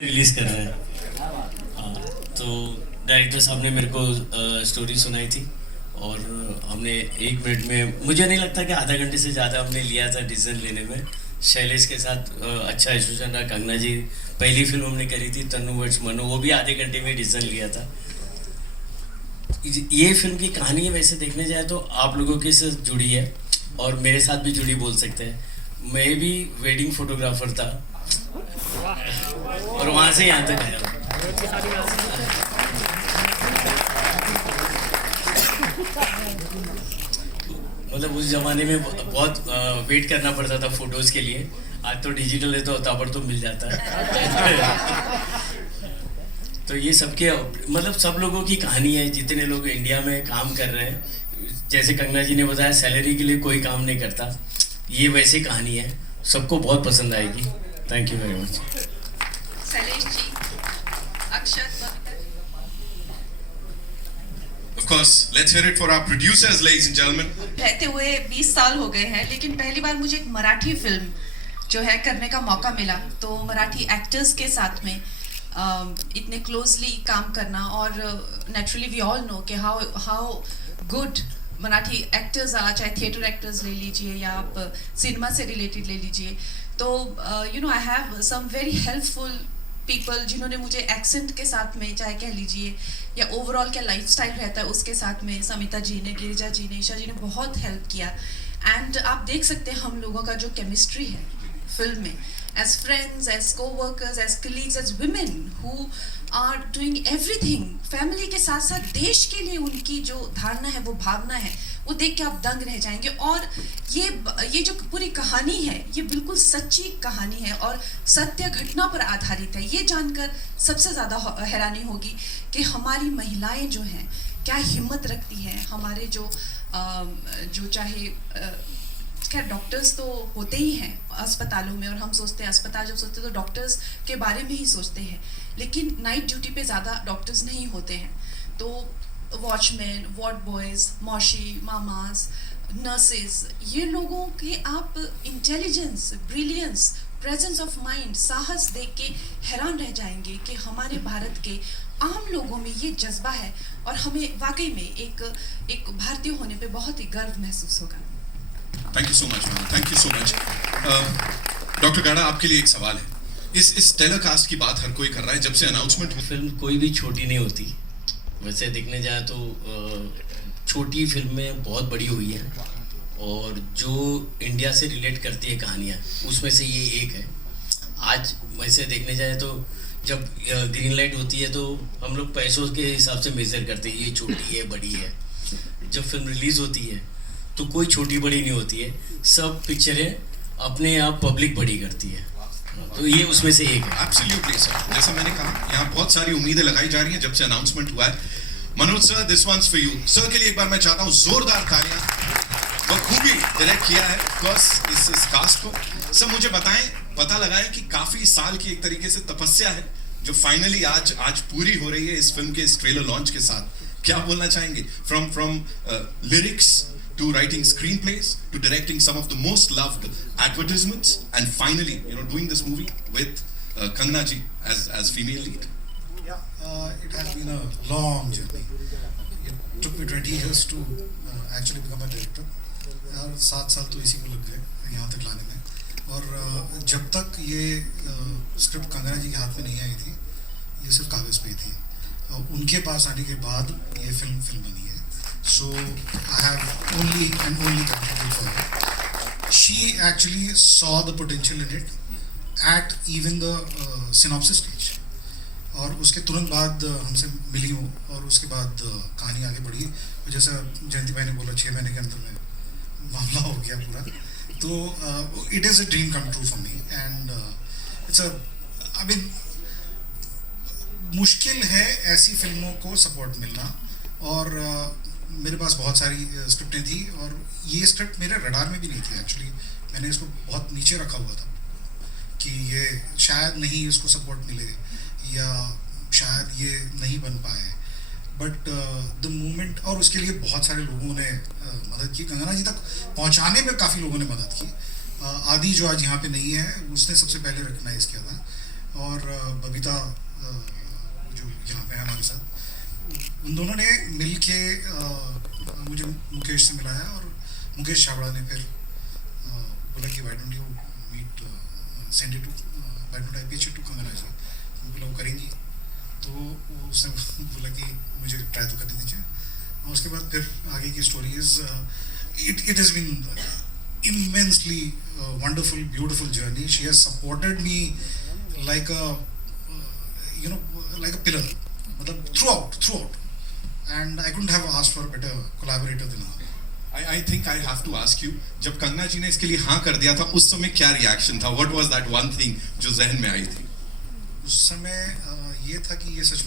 Release कर रहे हैं। हाँ, तो डायरेक्टर साहब ने मेरे को स्टोरी सुनाई थी और हमने 1 मिनट में, मुझे नहीं लगता कि आधा घंटे से ज़्यादा हमने लिया था डिसीजन लेने में। शैलेश के साथ अच्छा एसोसिएशन रहा। कंगना जी पहली फिल्म हमने करी थी तन्नू वर्ष मनो, वो भी आधे घंटे में डिसीजन लिया था। ये फिल्म की कहानी वैसे देखने जाए तो आप लोगों के साथ जुड़ी है और मेरे साथ भी जुड़ी बोल सकते हैं। मैं भी वेडिंग फोटोग्राफर था और वहाँ से यहाँ तक आया। मतलब उस जमाने में बहुत वेट करना पड़ता था फोटोज के लिए। आज तो डिजिटल है तो ताबड़तोड़ मिल जाता है। तो ये सबके मतलब सब लोगों की कहानी है, जितने लोग इंडिया में काम कर रहे हैं। जैसे कंगना जी ने बताया सैलरी के लिए कोई काम नहीं करता, ये वैसी कहानी है, सबको बहुत पसंद आएगी। Thank you very much. Shailesh ji, Akshat, Of course, let's hear it for our producers, ladies and gentlemen. रहते हुए 20 साल हो गए हैं, लेकिन पहली बार मुझे एक मराठी फिल्म जो है करने का मौका मिला। तो मराठी एक्टर्स के साथ में इतने क्लोजली काम करना, और नेचुरली वी ऑल नो कि हाउ गुड मराठी एक्टर्स आ, चाहे थिएटर एक्टर्स ले लीजिए या आप सिनेमा से रिलेटेड ले लीजिए। तो you know I have some very helpful people जिन्होंने मुझे एक्सेंट के साथ में, चाहे कह लीजिए या ओवरऑल क्या लाइफस्टाइल रहता है उसके साथ में, समिता जी ने, गिरिजा जी ने, ईशा जी ने बहुत हेल्प किया। एंड आप देख सकते हैं हम लोगों का जो केमिस्ट्री है फिल्म में, as friends, as co-workers, as colleagues, as women who are doing everything, family के साथ साथ देश के लिए उनकी जो धारणा है, वो भावना है, वो देख के आप दंग रह जाएंगे। और ये जो पूरी कहानी है, ये बिल्कुल सच्ची कहानी है और सत्य घटना पर आधारित है। ये जानकर सबसे ज़्यादा हैरानी होगी कि हमारी महिलाएं जो हैं क्या हिम्मत रखती हैं। हमारे जो चाहे खैर डॉक्टर्स तो होते ही हैं अस्पतालों में, और हम सोचते हैं अस्पताल जब सोचते हैं तो डॉक्टर्स के बारे में ही सोचते हैं, लेकिन नाइट ड्यूटी पे ज़्यादा डॉक्टर्स नहीं होते हैं। तो वॉचमैन, वार्ड बॉयज़, मौशी, मामाज, नर्सेज, ये लोगों के आप intelligence, brilliance, presence of mind, साहस देख के हैरान रह जाएंगे कि हमारे भारत के आम लोगों में ये जज्बा है, और हमें वाकई में एक भारतीय होने पे बहुत ही गर्व महसूस होगा। Thank you so much, man. Thank you so much. Doctor गाड़ा, आपके लिए एक सवाल है। इस टेलीकास्ट की बात हर कोई कर रहा है जब से अनाउंसमेंट हुई। फिल्म कोई भी छोटी नहीं होती, वैसे देखने जाए तो छोटी फिल्में बहुत बड़ी हुई हैं, और जो इंडिया से रिलेट करती है कहानियाँ, उसमें से ये एक है। आज वैसे देखने जाए तो जब ग्रीन लाइट होती है तो हम लोग पैसों के हिसाब से मेज़र करते हैं, ये छोटी है, बड़ी है। जब फिल्म रिलीज़ होती है तो कोई छोटी बड़ी नहीं होती है, सब पिक्चरें अपने आप पब्लिक बड़ी करती है, तो ये उसमें से एक है। Absolutely, sir. जैसा मैंने कहा, यहाँ बहुत सारी उम्मीदें लगाई जा रही हैं जब से अनाउंसमेंट हुआ है। Manoj sir, this one's for you. Sir के लिए एक बार मैं चाहता हूँ जोरदार तालियां। बखूबी डायरेक्ट किया है ऑफकोर्स इस कास्ट को। सर मुझे बताएं, पता लगाएं कि काफी साल की एक तरीके से तपस्या है जो फाइनली आज पूरी हो रही है इस फिल्म के इस ट्रेलर लॉन्च के साथ। क्या बोलना चाहेंगे? From lyrics to writing screenplays, to directing some of the most loved advertisements, and finally, doing this movie with Kangana ji as female lead. Yeah, it has been a long journey. It took me 20 years to actually become a director. और 7 साल तो इसी को लग गए यहाँ तक लाने में। और जब तक ये स्क्रिप्ट कंगना जी के हाथ में नहीं आई थी, ये सिर्फ कागज़ पे थी। उनके पास आने के बाद ये फिल्म बनी है। So I have only gratitude for her. She actually saw the potential in it at even the synopsis stage. और उसके तुरंत बाद हमसे मिली हो, और उसके बाद कहानी आगे बढ़ी। जैसा जयंती भाई ने बोला, 6 महीने के अंदर में मामला हो गया पूरा। तो it is a dream come true for me, and I mean मुश्किल है ऐसी फिल्मों को सपोर्ट मिलना, और मेरे पास बहुत सारी स्क्रिप्टें थी, और ये स्क्रिप्ट मेरे रडार में भी नहीं थी एक्चुअली। मैंने इसको बहुत नीचे रखा हुआ था कि ये शायद नहीं इसको सपोर्ट मिले, या शायद ये नहीं बन पाए। बट द मूवमेंट, और उसके लिए बहुत सारे लोगों ने मदद की। कंगना जी तक पहुंचाने में काफ़ी लोगों ने मदद की। आदि जो आज यहाँ पे नहीं है, उसने सबसे पहले रिकग्नाइज किया था। और बबीता जो यहाँ पे है हमारे साथ, उन दोनों ने मिल के मुझे मुकेश से मिलाया और मुकेश छाबड़ा ने फिर बोला कि why don't you meet send it to why don't I pitch it to Kangana ji, बोला वो करेंगी, तो उसने बोला कि मुझे ट्राई तो करने दीजिए। और उसके बाद फिर आगे की story is it has been immensely wonderful, beautiful journey. She has supported me like a like a pillar, मतलब throughout, and I couldn't have asked for a better collaborator than her. I think I have to ask you, जब कंगना जी ने इसके लिए हाँ कर दिया था उस समय क्या रिएक्शन था? What was that one thing जो जहन में आई थी? उस समय ये था कि ये सच